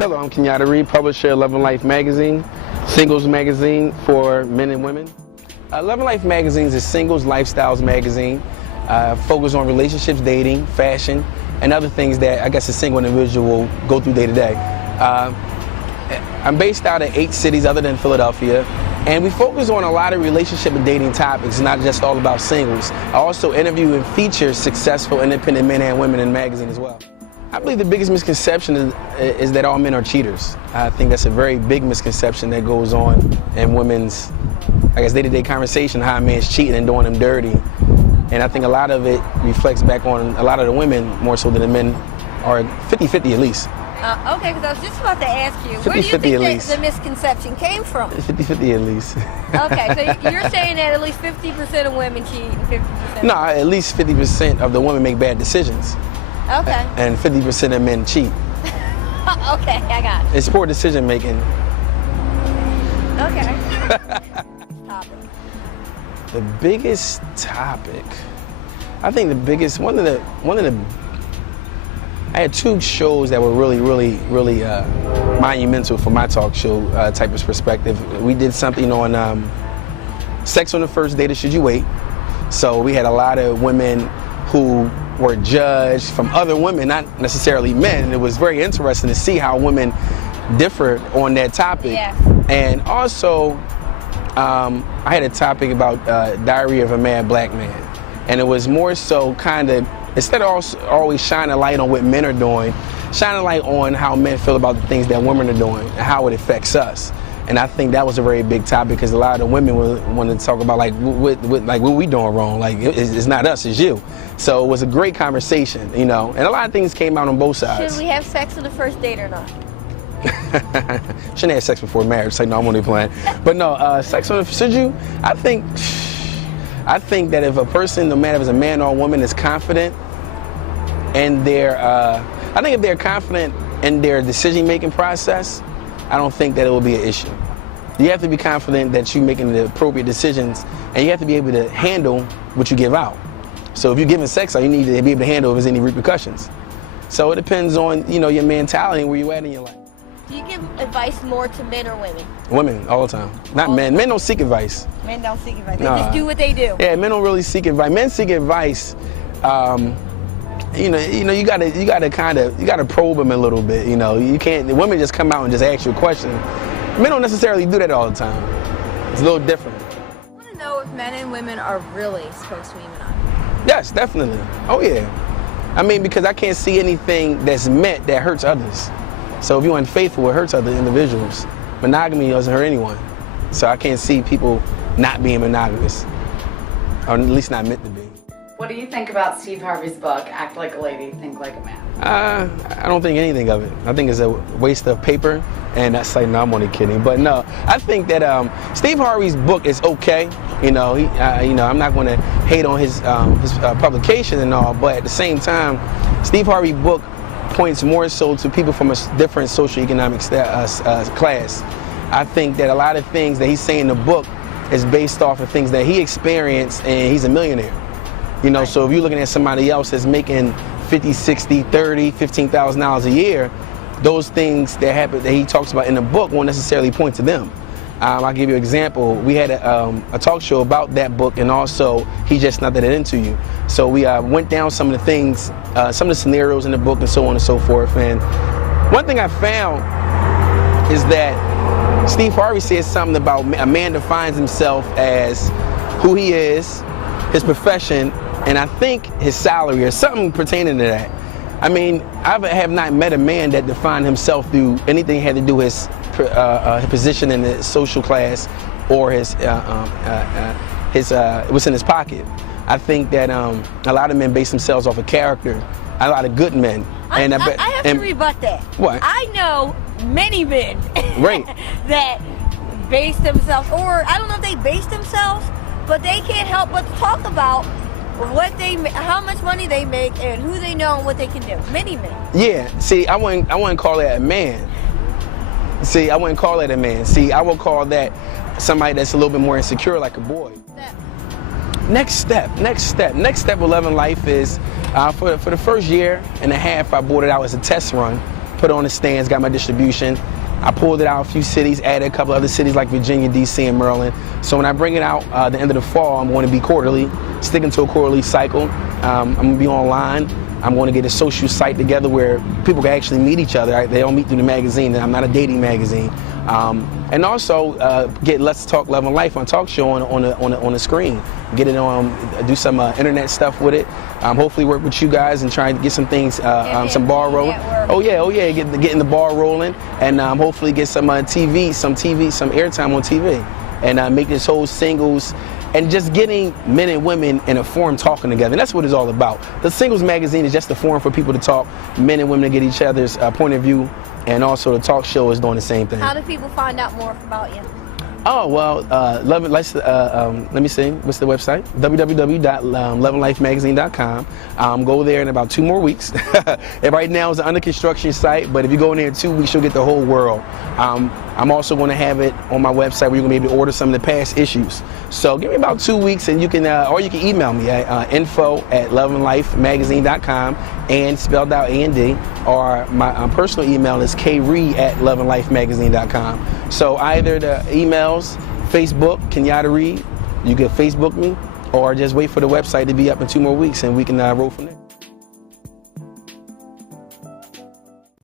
Hello, I'm Kenyatta, publisher of Love and Life magazine, singles magazine for men and women. Love and Life magazine is a singles lifestyles magazine focused on relationships, dating, fashion, and other things that I guess a single individual will go through day to day. I'm based out of 8 cities other than Philadelphia, and we focus on a lot of relationship and dating topics, not just all about singles. I also interview and feature successful independent men and women in the magazine as well. I believe the biggest misconception is that all men are cheaters. I think that's a very big misconception that goes on in women's, I guess, day-to-day conversation, how a man's cheating and doing them dirty. And I think a lot of it reflects back on a lot of the women more so than the men, are 50-50 at least. Okay, because I was just about to ask you, 50, where do you 50 think the misconception came from? 50-50 at least. Okay, so you're saying that at least 50% of women cheat and 50%? No, at least 50% of the women make bad decisions. Okay. And 50% of men cheat. Okay, I got it. It's poor decision making. Okay. Topic. The biggest topic, I think the biggest, one of the, I had 2 shows that were really monumental for my talk show type of perspective. We did something on sex on the first date or should you wait? So we had a lot of women who were judged from other women, not necessarily men. And it was very interesting to see how women differed on that topic. Yes. And also, I had a topic about Diary of a Mad Black Man. And it was more so kind of, instead of always shining a light on what men are doing, shine a light on how men feel about the things that women are doing and how it affects us. And I think that was a very big topic because a lot of the women want to talk about like what we doing wrong. Like it's not us, it's you. So it was a great conversation, you know. And a lot of things came out on both sides. Should we have sex on the first date or not? Shouldn't have sex before marriage. Like no, I'm only playing. But no, sex on the should you? I think that if a person, no matter if it's a man or a woman, is confident and I think if they're confident in their decision-making process, I don't think that it will be an issue. You have to be confident that you're making the appropriate decisions, and you have to be able to handle what you give out. So if you're giving sex out, you need to be able to handle if there's any repercussions. So it depends on, you know, your mentality and where you're at in your life. Do you give advice more to men or women? Women, all the time. Not men. Men don't seek advice. Men don't seek advice. Nah. They just do what they do. Yeah, men don't really seek advice. Men seek advice. You gotta probe them a little bit. You know, you can't. The women just come out and just ask you a question. Men don't necessarily do that all the time. It's a little different. I want to know if men and women are really supposed to be monogamous. Yes, definitely. Oh yeah. I mean, because I can't see anything that's meant that hurts others. So if you're unfaithful, it hurts other individuals. Monogamy doesn't hurt anyone. So I can't see people not being monogamous, or at least not meant to be. What do you think about Steve Harvey's book, Act Like a Lady, Think Like a Man? I don't think anything of it. I think it's a waste of paper, and that's like, no, I'm only kidding. But no, I think that Steve Harvey's book is okay. You know, I'm not going to hate on his publication and all, but at the same time, Steve Harvey's book points more so to people from a different socioeconomic class. I think that a lot of things that he's saying in the book is based off of things that he experienced, and he's a millionaire. You know, so if you're looking at somebody else that's making 50, 60, 30, $15,000 a year, those things that happen that he talks about in the book won't necessarily point to them. I'll give you an example. We had a talk show about that book, and also he just not that into you. So we went down some of the things, some of the scenarios in the book and so on and so forth. And one thing I found is that Steve Harvey says something about a man defines himself as who he is, his profession, and I think his salary or something pertaining to that. I mean, I have not met a man that defined himself through anything that had to do with his position in the social class or his what's in his pocket. I think that a lot of men base themselves off of character. A lot of good men. I have to rebut that. What? I know many men right. that base themselves, or I don't know if they base themselves, but they can't help but to talk about how much money they make and who they know and what they can do. Many men. Yeah. See, I wouldn't call that a man. See, I wouldn't call that a man. See, I would call that somebody that's a little bit more insecure, like a boy. Next step with Love and Life is for the first year and a half, I bought it out as a test run. put it on the stands, got my distribution. I pulled it out a few cities, added a couple other cities like Virginia, DC, and Maryland. So when I bring it out the end of the fall, I'm going to be quarterly, sticking to a quarterly cycle. I'm going to be online. I'm going to get a social site together where people can actually meet each other. They don't meet through the magazine. I'm not a dating magazine. And also get Let's Talk Love and Life on talk show on the screen. Get it on, do some internet stuff with it. Hopefully work with you guys and try to get some things, some ball rolling. Oh yeah, getting the ball rolling, and hopefully get some TV, some airtime on TV, and make this whole singles. And just getting men and women in a forum talking together. And that's what it's all about. The Singles magazine is just a forum for people to talk, men and women to get each other's point of view, and also the talk show is doing the same thing. How do people find out more about you? Oh, well, let me see, what's the website? www.loveandlifemagazine.com. Go there in about 2 more weeks. And right now it's an under construction site, but if you go in there in 2 weeks, you'll get the whole world. I'm also going to have it on my website where you're going to be able to order some of the past issues. So give me about 2 weeks and you can, or you can email me at info@loveandlifemagazine.com and spelled out A&D, or my personal email is kreed@loveandlifemagazine.com. So either the emails, Facebook, Kenyatta Reed, you can Facebook me, or just wait for the website to be up in 2 more weeks and we can roll from there.